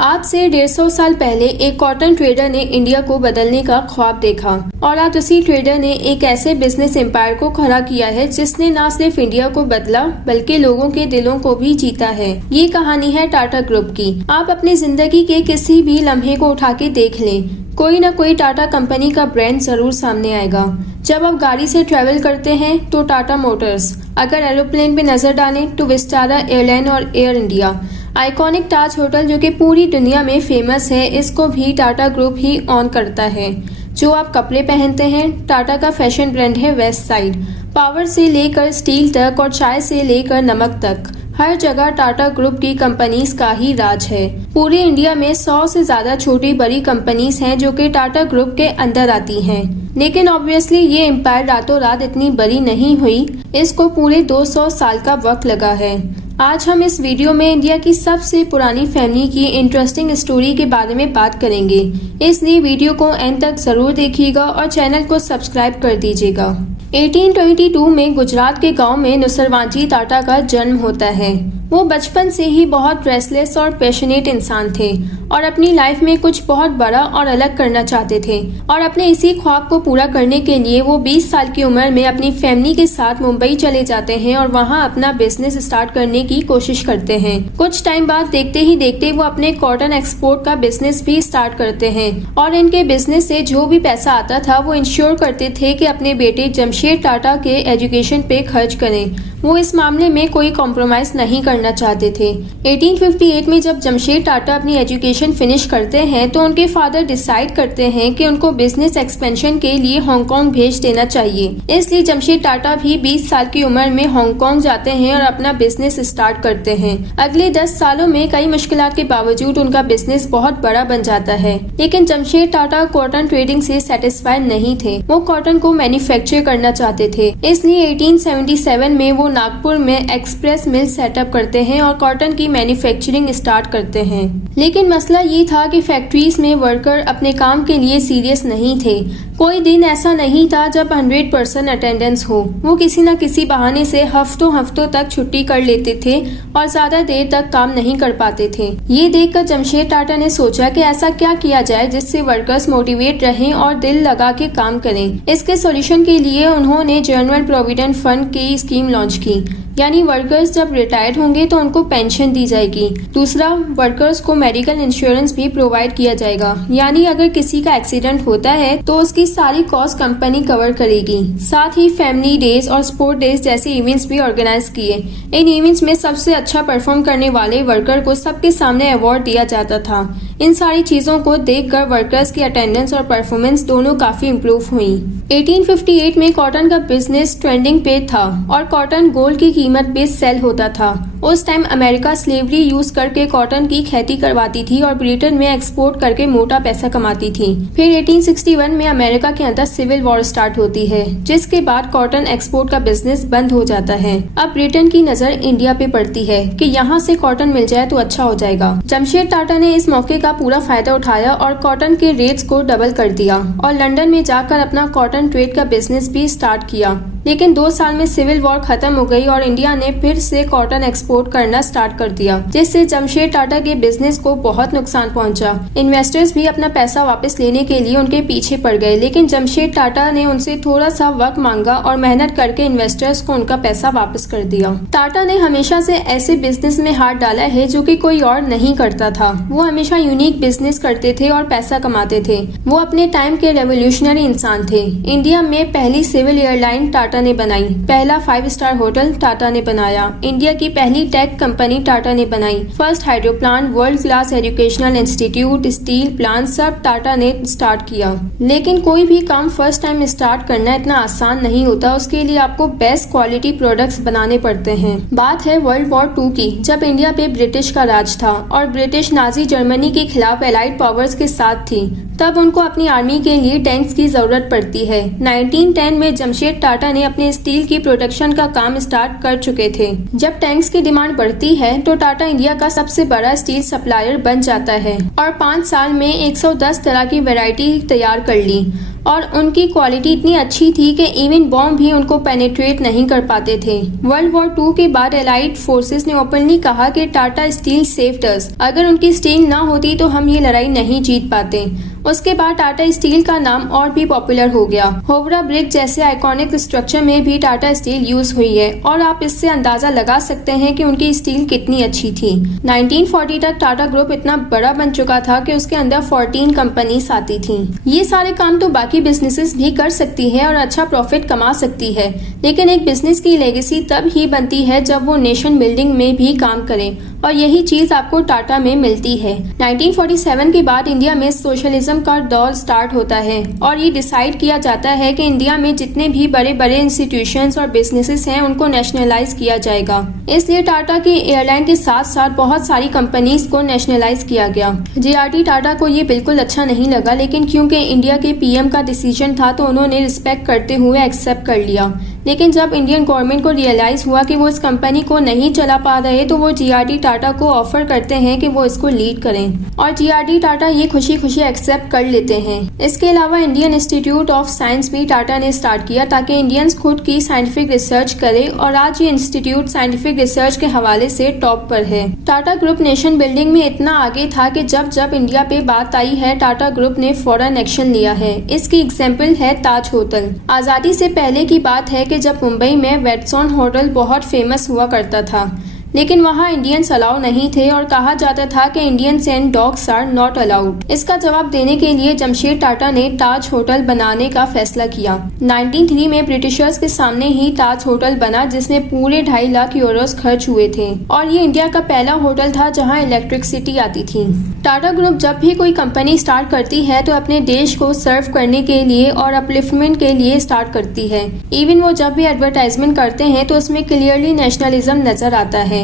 आज से 150 साल पहले एक कॉटन ट्रेडर ने इंडिया को बदलने का ख्वाब देखा और आज उसी ट्रेडर ने एक ऐसे बिजनेस एम्पायर को खड़ा किया है जिसने न सिर्फ इंडिया को बदला बल्कि लोगों के दिलों को भी जीता है। ये कहानी है टाटा ग्रुप की। आप अपनी जिंदगी के किसी भी लम्हे को उठा के देख लें, कोई न कोई टाटा कंपनी का ब्रांड जरूर सामने आएगा। जब आप गाड़ी से ट्रेवल करते हैं तो टाटा मोटर्स, अगर एरोप्लेन पे नजर डालें तो विस्टारा एयरलाइन और एयर इंडिया, आइकॉनिक ताज होटल जो कि पूरी दुनिया में फेमस है, इसको भी टाटा ग्रुप ही ऑन करता है। जो आप कपड़े पहनते हैं, टाटा का फैशन ब्रांड है वेस्ट साइड। पावर से लेकर स्टील तक और चाय से लेकर नमक तक हर जगह टाटा ग्रुप की कंपनीज का ही राज है। पूरे इंडिया में 100 से ज्यादा छोटी बड़ी कंपनीज हैं जो कि टाटा ग्रुप के अंदर आती हैं। लेकिन ऑब्वियसली ये एम्पायर रातों रात इतनी बड़ी नहीं हुई, इसको पूरे 200 साल का वक्त लगा है। आज हम इस वीडियो में इंडिया की सबसे पुरानी फैमिली की इंटरेस्टिंग स्टोरी के बारे में बात करेंगे, इसलिए वीडियो को एंड तक जरूर देखिएगा और चैनल को सब्सक्राइब कर दीजिएगा। 1822 में गुजरात के गांव में नुसरवांची टाटा का जन्म होता है। वो बचपन से ही बहुत रेस्टलेस और पैशनेट इंसान थे और अपनी लाइफ में कुछ बहुत बड़ा और अलग करना चाहते थे और अपने इसी ख्वाब को पूरा करने के लिए वो 20 साल की उम्र में अपनी फैमिली के साथ मुंबई चले जाते हैं और वहाँ अपना बिजनेस स्टार्ट करने की कोशिश करते हैं। कुछ टाइम बाद देखते ही देखते वो अपने कॉटन एक्सपोर्ट का बिजनेस भी स्टार्ट करते हैं और इनके बिजनेस से जो भी पैसा आता था वो इंश्योर करते थे कि अपने बेटे जमशेद टाटा के एजुकेशन पे खर्च करें। वो इस मामले में कोई कॉम्प्रोमाइज नहीं करना चाहते थे। 1858 में जब जमशेद टाटा अपनी एजुकेशन फिनिश करते हैं तो उनके फादर डिसाइड करते हैं कि उनको बिजनेस एक्सपेंशन के लिए हांगकांग भेज देना चाहिए। इसलिए जमशेद टाटा भी 20 साल की उम्र में हांगकांग जाते हैं और अपना बिजनेस स्टार्ट करते हैं। अगले 10 सालों में कई मुश्किलात के बावजूद उनका बिजनेस बहुत बड़ा बन जाता है। लेकिन जमशेद टाटा कॉटन ट्रेडिंग से सेटिस्फाइड नहीं थे, वो कॉटन को मैन्युफैक्चर करना चाहते थे। इसलिए 1877 में वो नागपुर में एक्सप्रेस मिल सेटअप करते हैं और कॉटन की मैन्युफैक्चरिंग स्टार्ट करते हैं। लेकिन मसला ये था कि फैक्ट्रीज में वर्कर अपने काम के लिए सीरियस नहीं थे। कोई दिन ऐसा नहीं था जब 100% अटेंडेंस हो। वो किसी न किसी बहाने से हफ्तों तक छुट्टी कर लेते थे और ज्यादा देर तक काम नहीं कर पाते थे। ये देखकर जमशेद टाटा ने सोचा कि ऐसा क्या किया जाए जिससे वर्कर्स मोटिवेट रहें और दिल लगा के काम करें। इसके सॉल्यूशन के लिए उन्होंने जनरल प्रोविडेंट फंड की स्कीम लॉन्च की, यानी वर्कर्स जब रिटायर्ड होंगे तो उनको पेंशन दी जाएगी। दूसरा, वर्कर्स को मेडिकल इंश्योरेंस भी प्रोवाइड किया जाएगा, यानी अगर किसी का एक्सीडेंट होता है तो उसकी सारी कॉस्ट कंपनी कवर करेगी। साथ ही फैमिली डेज और स्पोर्ट डेज जैसे इवेंट्स भी ऑर्गेनाइज किए। इन इवेंट्स में सबसे अच्छा परफॉर्म करने वाले वर्कर को सबके सामने अवार्ड दिया जाता था। इन सारी चीजों को देखकर वर्कर्स की अटेंडेंस और परफॉर्मेंस दोनों काफी इम्प्रूव हुई। 1858 में कॉटन का बिजनेस ट्रेंडिंग पे था और कॉटन गोल्ड की कीमत पे सेल होता था। उस टाइम अमेरिका स्लेवरी यूज करके कॉटन की खेती करवाती थी और ब्रिटेन में एक्सपोर्ट करके मोटा पैसा कमाती थी। फिर 1861 में अमेरिका के अंदर सिविल वॉर स्टार्ट होती है, जिसके बाद कॉटन एक्सपोर्ट का बिजनेस बंद हो जाता है। अब ब्रिटेन की नजर इंडिया पे पड़ती है कि यहाँ से कॉटन मिल जाए तो अच्छा हो जाएगा। जमशेद टाटा ने इस मौके का पूरा फायदा उठाया और कॉटन के रेट्स को डबल कर दिया और लंदन में जाकर अपना कॉटन ट्रेड का बिजनेस भी स्टार्ट किया। लेकिन 2 साल में सिविल वॉर खत्म हो गई और इंडिया ने फिर से कॉटन एक्सपोर्ट करना स्टार्ट कर दिया, जिससे जमशेद टाटा के बिजनेस को बहुत नुकसान पहुंचा। इन्वेस्टर्स भी अपना पैसा वापस लेने के लिए उनके पीछे पड़ गए, लेकिन जमशेद टाटा ने उनसे थोड़ा सा वक्त मांगा और मेहनत करके इन्वेस्टर्स को उनका पैसा वापस कर दिया। टाटा ने हमेशा से ऐसे बिजनेस में हाथ डाला है जो कि कोई और नहीं करता था। वो हमेशा यूनिक बिजनेस करते थे और पैसा कमाते थे। वो अपने टाइम के रेवोल्यूशनरी इंसान थे। इंडिया में पहली सिविल एयरलाइन टाटा ने बनाई, पहला 5 स्टार होटल टाटा ने बनाया, इंडिया की पहली टेक कंपनी टाटा ने बनाई, first hydro plant, world class educational institute, steel plant, सब टाटा ने स्टार्ट किया। लेकिन कोई भी काम फर्स्ट टाइम स्टार्ट करना इतना आसान नहीं होता, उसके लिए आपको बेस्ट क्वालिटी प्रोडक्ट्स बनाने पड़ते हैं। बात है वर्ल्ड वॉर 2 की, जब इंडिया पे ब्रिटिश का राज था और ब्रिटिश नाजी जर्मनी के खिलाफ एलाइड पावर्स के साथ थी, तब उनको अपनी आर्मी के लिए टैंक्स की जरूरत पड़ती है। 1910 में जमशेद टाटा ने अपने स्टील की प्रोडक्शन का काम स्टार्ट कर चुके थे। जब टैंक्स की डिमांड बढ़ती है तो टाटा इंडिया का सबसे बड़ा स्टील सप्लायर बन जाता है और 5 साल में 110 तरह की वैरायटी तैयार कर ली और उनकी क्वालिटी इतनी अच्छी थी कि इवन बॉम्ब भी उनको पेनिट्रेट नहीं कर पाते थे। वर्ल्ड वॉर 2 के बाद एलाइड फोर्सेस ने ओपनली कहा कि टाटा स्टील सेव्ड अस, अगर उनकी स्टील ना होती तो हम ये लड़ाई नहीं जीत पाते। उसके बाद टाटा स्टील का नाम और भी पॉपुलर हो गया। होवरा ब्रिक जैसे आइकॉनिक स्ट्रक्चर में भी टाटा स्टील यूज हुई है और आप इससे अंदाजा लगा सकते हैं कि उनकी स्टील कितनी अच्छी थी। 1940 तक टाटा ग्रुप इतना बड़ा बन चुका था कि उसके अंदर 14 कंपनीज आती थी। ये सारे काम तो बाकी बिजनेसेस भी कर सकती है और अच्छा प्रॉफिट कमा सकती है, लेकिन एक बिजनेस की लेगेसी तब ही बनती है जब वो नेशन बिल्डिंग में भी काम करे, और यही चीज आपको टाटा में मिलती है। 1947 के बाद इंडिया में सोशलिज्म का दौर स्टार्ट होता है और ये डिसाइड किया जाता है कि इंडिया में जितने भी बड़े बड़े इंस्टीट्यूशंस और बिजनेसेस हैं उनको नेशनलाइज किया जाएगा। इसलिए टाटा के एयरलाइन के साथ साथ बहुत सारी कंपनीज को नेशनलाइज किया गया। जेआरडी टाटा को ये बिल्कुल अच्छा नहीं लगा, लेकिन क्योंकि इंडिया के पीएम का डिसीजन था तो उन्होंने रिस्पेक्ट करते हुए एक्सेप्ट कर लिया। लेकिन जब इंडियन गवर्नमेंट को रियलाइज हुआ कि वो इस कंपनी को नहीं चला पा रहे तो वो जेआरडी टाटा को ऑफर करते हैं कि वो इसको लीड करें, और जेआरडी टाटा ये खुशी खुशी एक्सेप्ट कर लेते हैं। इसके अलावा इंडियन इंस्टीट्यूट ऑफ साइंस भी टाटा ने स्टार्ट किया ताकि इंडियंस खुद की साइंटिफिक रिसर्च करे, और आज ये इंस्टीट्यूट साइंटिफिक रिसर्च के हवाले से टॉप पर है। टाटा ग्रुप नेशन बिल्डिंग में इतना आगे था कि जब जब इंडिया पे बात आई है टाटा ग्रुप ने फौरन एक्शन लिया है। इसकी एग्जाम्पल है ताज होटल। आजादी से पहले की बात है कि जब मुंबई में वेटसॉन होटल बहुत फेमस हुआ करता था, लेकिन वहाँ इंडियंस अलाउ नहीं थे और कहा जाता था कि Indians and dogs are not allowed. इसका जवाब देने के लिए जमशेद टाटा ने ताज होटल बनाने का फैसला किया। 1903 में ब्रिटिशर्स के सामने ही ताज होटल बना, जिसमें पूरे 2.5 लाख यूरोस खर्च हुए थे, और ये इंडिया का पहला होटल था जहाँ इलेक्ट्रिसिटी आती थी। टाटा ग्रुप जब भी कोई कंपनी स्टार्ट करती है तो अपने देश को सर्व करने के लिए और अपलिफ्टमेंट के लिए स्टार्ट करती है। इवन वो जब भी एडवर्टाइजमेंट करते हैं तो उसमें क्लियरली नेशनलिज्म नजर आता है।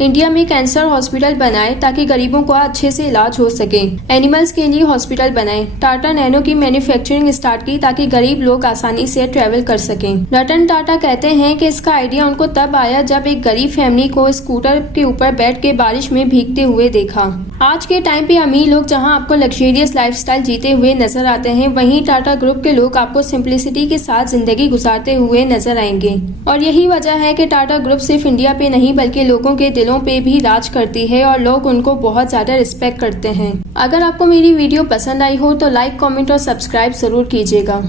इंडिया में कैंसर हॉस्पिटल बनाए ताकि गरीबों का अच्छे से इलाज हो सके। एनिमल्स के लिए हॉस्पिटल बनाए। टाटा नैनो की मैन्युफैक्चरिंग स्टार्ट की ताकि गरीब लोग आसानी से ट्रेवल कर सकें। रतन टाटा कहते हैं कि इसका आइडिया उनको तब आया जब एक गरीब फैमिली को स्कूटर के ऊपर बैठ के बारिश में भीगते हुए देखा। आज के टाइम पे अमीर लोग जहां आपको लग्जरियस लाइफस्टाइल जीते हुए नजर आते हैं, वहीं टाटा ग्रुप के लोग आपको सिंप्लिसिटी के साथ जिंदगी गुजारते हुए नजर आएंगे। और यही वजह है कि टाटा ग्रुप सिर्फ इंडिया पे नहीं बल्कि लोगों के दिलों पे भी राज करती है और लोग उनको बहुत ज्यादा रिस्पेक्ट करते हैं। अगर आपको मेरी वीडियो पसंद आई हो तो लाइक, कमेंट और सब्सक्राइब जरूर कीजिएगा।